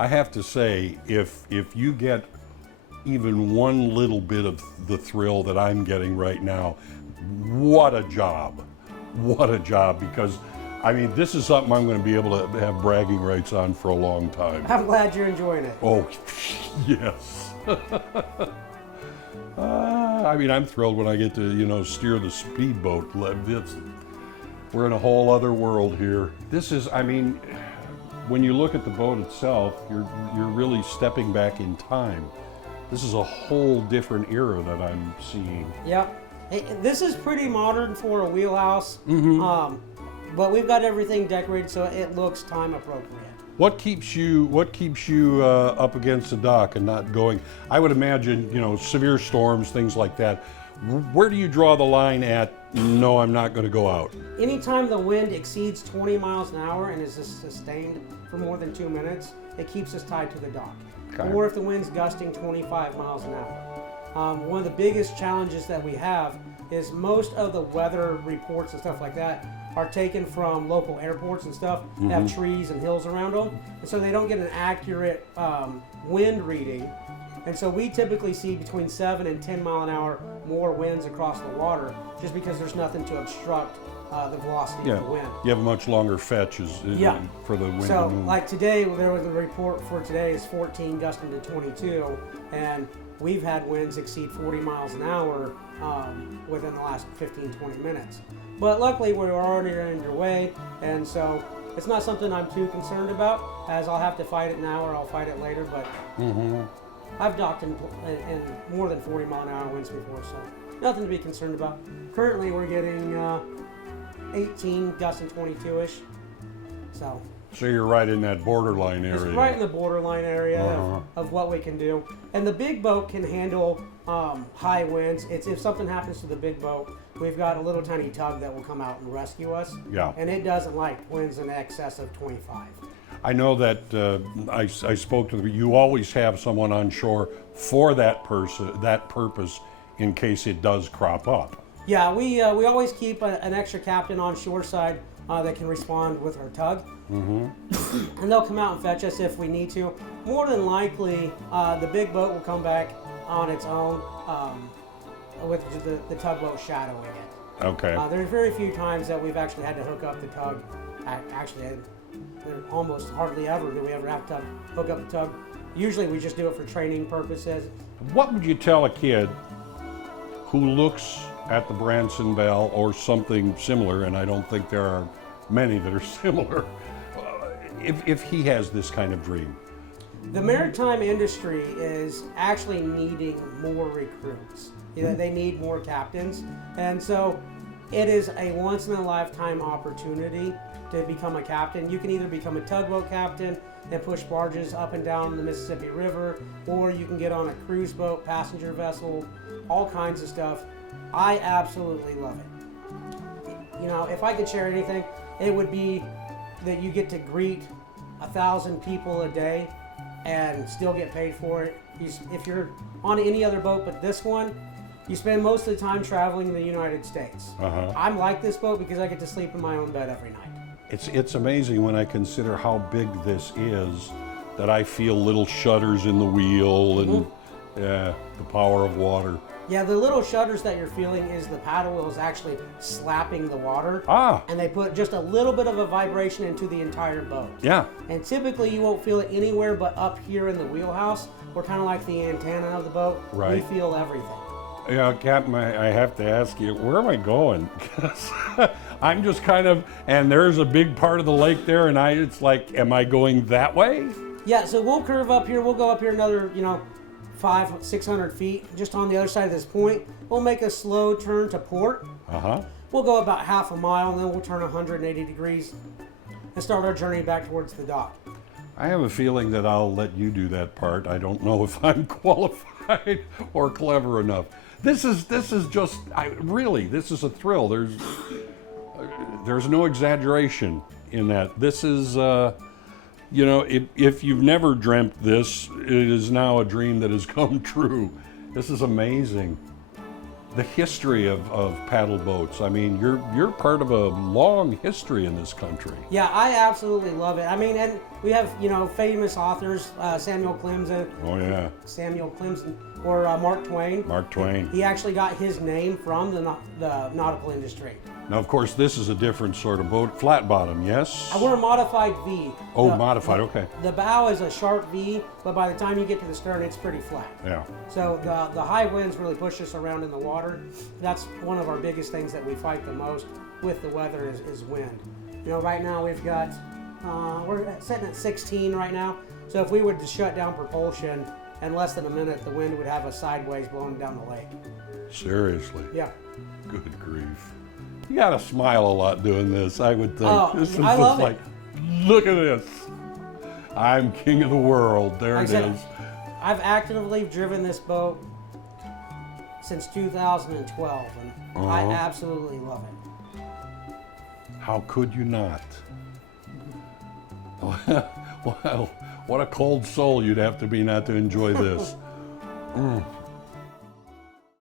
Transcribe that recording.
I have to say, if you get even one little bit of the thrill that I'm getting right now, what a job. What a job, because I mean, this is something I'm going to be able to have bragging rights on for a long time. I'm glad you're enjoying it. Oh, yes. I mean, I'm thrilled when I get to, you know, steer the speedboat. We're in a whole other world here. This is, I mean, when you look at the boat itself, you're really stepping back in time. This is a whole different era that I'm seeing. Yep. This is pretty modern for a wheelhouse, but we've got everything decorated so it looks time appropriate. What keeps you up against the dock and not going? I would imagine, you know, severe storms, things like that. Where do you draw the line at, no, I'm not going to go out? Anytime the wind exceeds 20 miles an hour and is sustained for more than 2 minutes, it keeps us tied to the dock. Okay. Or if the wind's gusting 25 miles an hour. One of the biggest challenges that we have is most of the weather reports and stuff like that are taken from local airports and stuff that have trees and hills around them. And so they don't get an accurate wind reading. And so we typically see between 7 and 10 mile an hour more winds across the water just because there's nothing to obstruct the velocity of the wind. You have a much longer fetch for the wind So to move. like today, there was a report for today is 14 gusting to 22, and we've had winds exceed 40 miles an hour within the last 15, 20 minutes. But luckily, we're already underway, and so it's not something I'm too concerned about, as I'll have to fight it now or I'll fight it later, but I've docked in more than 40 mile an hour winds before, so nothing to be concerned about. Currently, we're getting 18 gusting 22-ish, so. So you're right in that borderline area. It's right in the borderline area of what we can do. And the big boat can handle high winds. If something happens to the big boat, we've got a little tiny tug that will come out and rescue us. Yeah. And it doesn't like winds in excess of 25. I know that I spoke to you always have someone on shore for that purpose in case it does crop up. Yeah, we always keep an extra captain on shore side that can respond with our tug. And they'll come out and fetch us if we need to. More than likely, the big boat will come back on its own with the tugboat shadowing it. Okay. There's very few times that we've actually had to hook up the tug. Actually, almost hardly ever do we ever have to hook up the tug. Usually we just do it for training purposes. What would you tell a kid who looks at the Branson Belle or something similar, and I don't think there are many that are similar, if he has this kind of dream? The maritime industry is actually needing more recruits. You know, they need more captains, and so it is a once-in-a-lifetime opportunity to become a captain. You can either become a tugboat captain and push barges up and down the Mississippi River, or you can get on a cruise boat, passenger vessel, all kinds of stuff. I absolutely love it. You know, if I could share anything, it would be that you get to greet 1,000 people a day and still get paid for it. If you're on any other boat but this one, you spend most of the time traveling in the United States. I'm like this boat because I get to sleep in my own bed every night. It's amazing when I consider how big this is that I feel little shudders in the wheel and the power of water. Yeah, the little shudders that you're feeling is the paddle wheel is actually slapping the water. And they put just a little bit of a vibration into the entire boat. Yeah. And typically you won't feel it anywhere but up here in the wheelhouse. We're kind of like the antenna of the boat. Right. We feel everything. Yeah, Captain, I have to ask you, where am I going? 'Cause I'm just kind of, and there's a big part of the lake there, and it's like, am I going that way? Yeah, so we'll curve up here. We'll go up here another, 500-600 feet, just on the other side of this point. We'll make a slow turn to port. We'll go about half a mile, and then we'll turn 180 degrees and start our journey back towards the dock. I have a feeling that I'll let you do that part. I don't know if I'm qualified or clever enough. This is just, this is a thrill. There's no exaggeration in that. This is, if you've never dreamt this, it is now a dream that has come true. This is amazing. the history of paddle boats. I mean, you're part of a long history in this country. Yeah, I absolutely love it. I mean, and we have, you know, famous authors, Samuel Clemson, Oh yeah, or Mark Twain. Mark Twain. He actually got his name from the nautical industry. Now, of course, this is a different sort of boat, flat bottom, yes? We're a modified V. Oh, modified, okay. The bow is a sharp V, but by the time you get to the stern, it's pretty flat. Yeah. So the high winds really push us around in the water. That's one of our biggest things that we fight the most with the weather is wind. You know, right now we've got, we're sitting at 16 right now. So if we would shut down propulsion in less than a minute, the wind would have us sideways blowing down the lake. Seriously? Yeah. Good grief. You gotta smile a lot doing this, I would think. Oh, This is I just love it. like, look at this. I'm king of the world. There Like it I said, is. I've actively driven this boat since 2012, and I Uh-huh. absolutely love it. How could you not? Well, what a cold soul you'd have to be not to enjoy this.